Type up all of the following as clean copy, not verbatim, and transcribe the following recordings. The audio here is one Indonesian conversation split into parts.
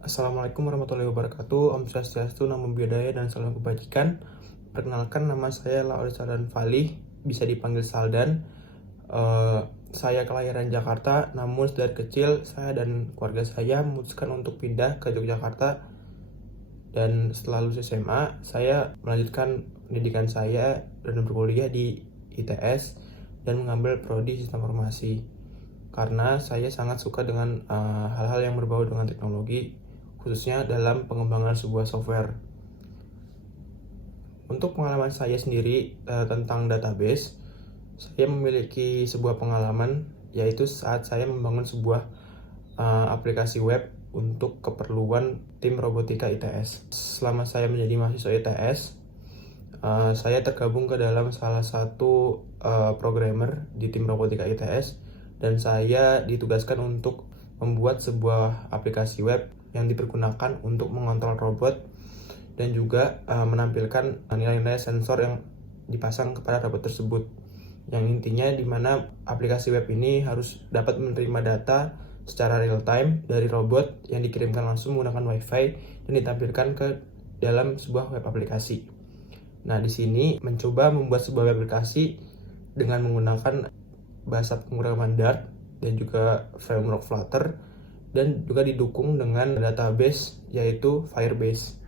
Assalamualaikum warahmatullahi wabarakatuh. Om Swastiastu, Namo Buddhaya, dan salam kebajikan. Perkenalkan, nama saya Laur Saldan Falih, bisa dipanggil Saldan. Saya kelahiran Jakarta, namun dari kecil saya dan keluarga saya memutuskan untuk pindah ke Yogyakarta. Dan setelah lulus SMA, saya melanjutkan pendidikan saya dan berkuliah di ITS dan mengambil prodi Sistem Informasi. Karena saya sangat suka dengan hal-hal yang berbau dengan teknologi, khususnya dalam pengembangan sebuah software. Untuk pengalaman saya sendiri tentang database, saya memiliki sebuah pengalaman, yaitu saat saya membangun sebuah aplikasi web untuk keperluan tim robotika ITS. Selama saya menjadi mahasiswa ITS, saya tergabung ke dalam salah satu programmer di tim robotika ITS, dan saya ditugaskan untuk membuat sebuah aplikasi web yang dipergunakan untuk mengontrol robot dan juga menampilkan nilai-nilai sensor yang dipasang kepada robot tersebut. Yang intinya di mana aplikasi web ini harus dapat menerima data secara real time dari robot yang dikirimkan langsung menggunakan WiFi dan ditampilkan ke dalam sebuah web aplikasi. Nah, di sini mencoba membuat sebuah web aplikasi dengan menggunakan bahasa pemrograman Dart dan juga framework Flutter, dan juga didukung dengan database yaitu Firebase.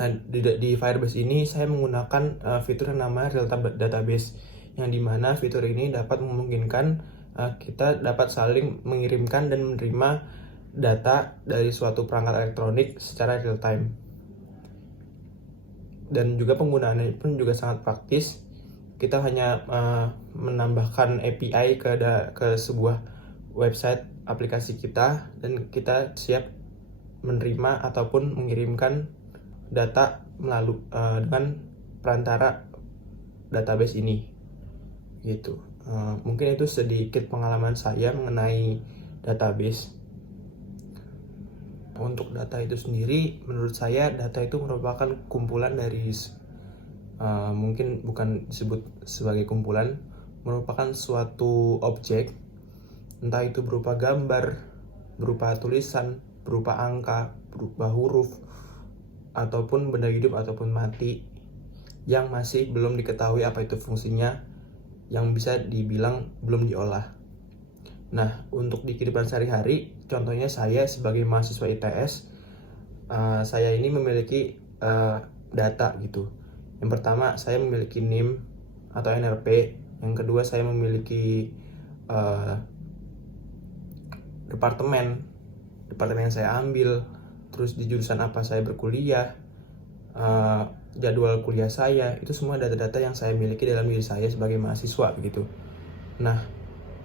Nah, di Firebase ini saya menggunakan fitur yang namanya real-time database, yang dimana fitur ini dapat memungkinkan kita dapat saling mengirimkan dan menerima data dari suatu perangkat elektronik secara real time. Dan juga penggunaannya pun juga sangat praktis. Kita hanya menambahkan API ke sebuah website aplikasi kita, dan kita siap menerima ataupun mengirimkan data melalui dengan perantara database ini gitu. Mungkin itu sedikit pengalaman saya mengenai database. Untuk data itu sendiri, menurut saya data itu merupakan kumpulan dari mungkin bukan disebut sebagai kumpulan, merupakan suatu objek, entah itu berupa gambar, berupa tulisan, berupa angka, berupa huruf, ataupun benda hidup ataupun mati yang masih belum diketahui apa itu fungsinya, yang bisa dibilang belum diolah. Nah, untuk di kehidupan sehari-hari, contohnya saya sebagai mahasiswa ITS, saya ini memiliki data gitu. Yang pertama, saya memiliki NIM atau NRP. Yang kedua, saya memiliki departemen yang saya ambil, terus di jurusan apa saya berkuliah, jadwal kuliah saya, itu semua data-data yang saya miliki dalam diri saya sebagai mahasiswa begitu. Nah,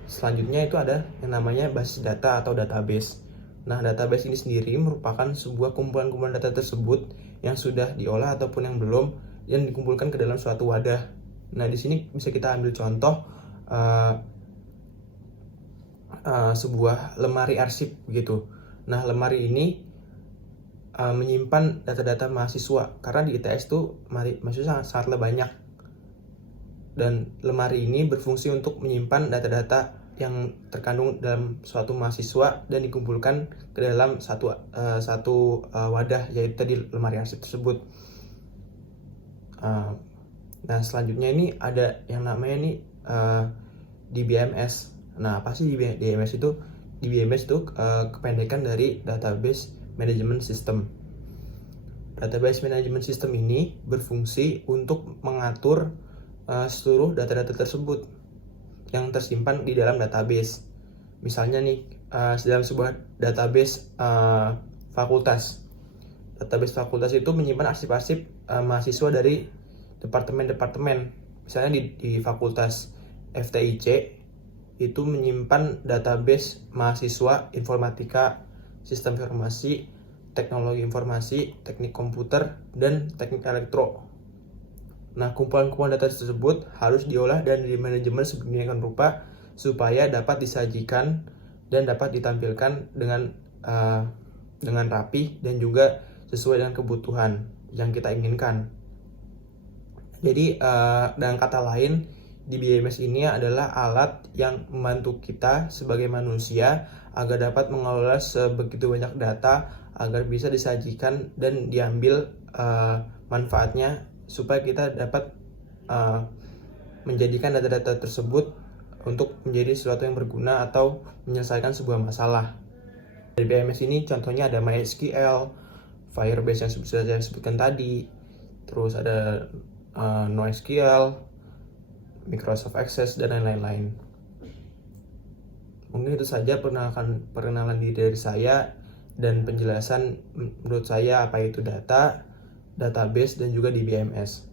selanjutnya itu ada yang namanya basis data atau database. Nah, database ini sendiri merupakan sebuah kumpulan-kumpulan data tersebut yang sudah diolah ataupun yang belum, yang dikumpulkan ke dalam suatu wadah. Nah, di sini bisa kita ambil contoh sebuah lemari arsip begitu. Nah, lemari ini menyimpan data-data mahasiswa, karena di ITS tuh mahasiswa sangatlah banyak, dan lemari ini berfungsi untuk menyimpan data-data yang terkandung dalam suatu mahasiswa dan dikumpulkan ke dalam satu wadah, yaitu tadi lemari arsip tersebut. Nah, selanjutnya ini ada yang namanya ini DBMS. Nah, apa sih DBMS itu? DBMS itu kependekan dari Database Management System. Database Management System ini berfungsi untuk mengatur seluruh data-data tersebut yang tersimpan di dalam database. Misalnya nih, dalam sebuah database fakultas. Database fakultas itu menyimpan arsip-arsip mahasiswa dari departemen-departemen. Misalnya di fakultas FTIC itu menyimpan database mahasiswa informatika, sistem informasi, teknologi informasi, teknik komputer, dan teknik elektro. Nah, kumpulan-kumpulan data tersebut harus diolah dan dimanajemen sedemikian rupa supaya dapat disajikan dan dapat ditampilkan dengan rapi dan juga sesuai dengan kebutuhan yang kita inginkan. Jadi, dengan kata lain, DBMS ini adalah alat yang membantu kita sebagai manusia agar dapat mengelola sebegitu banyak data agar bisa disajikan dan diambil manfaatnya, supaya kita dapat menjadikan data-data tersebut untuk menjadi sesuatu yang berguna atau menyelesaikan sebuah masalah. Dari BMS ini contohnya ada MySQL, Firebase yang sudah saya sebutkan tadi, terus ada NoSQL, Microsoft Access, dan lain-lain. Mungkin itu saja perkenalan diri dari saya dan penjelasan menurut saya apa itu data, database, dan juga DBMS.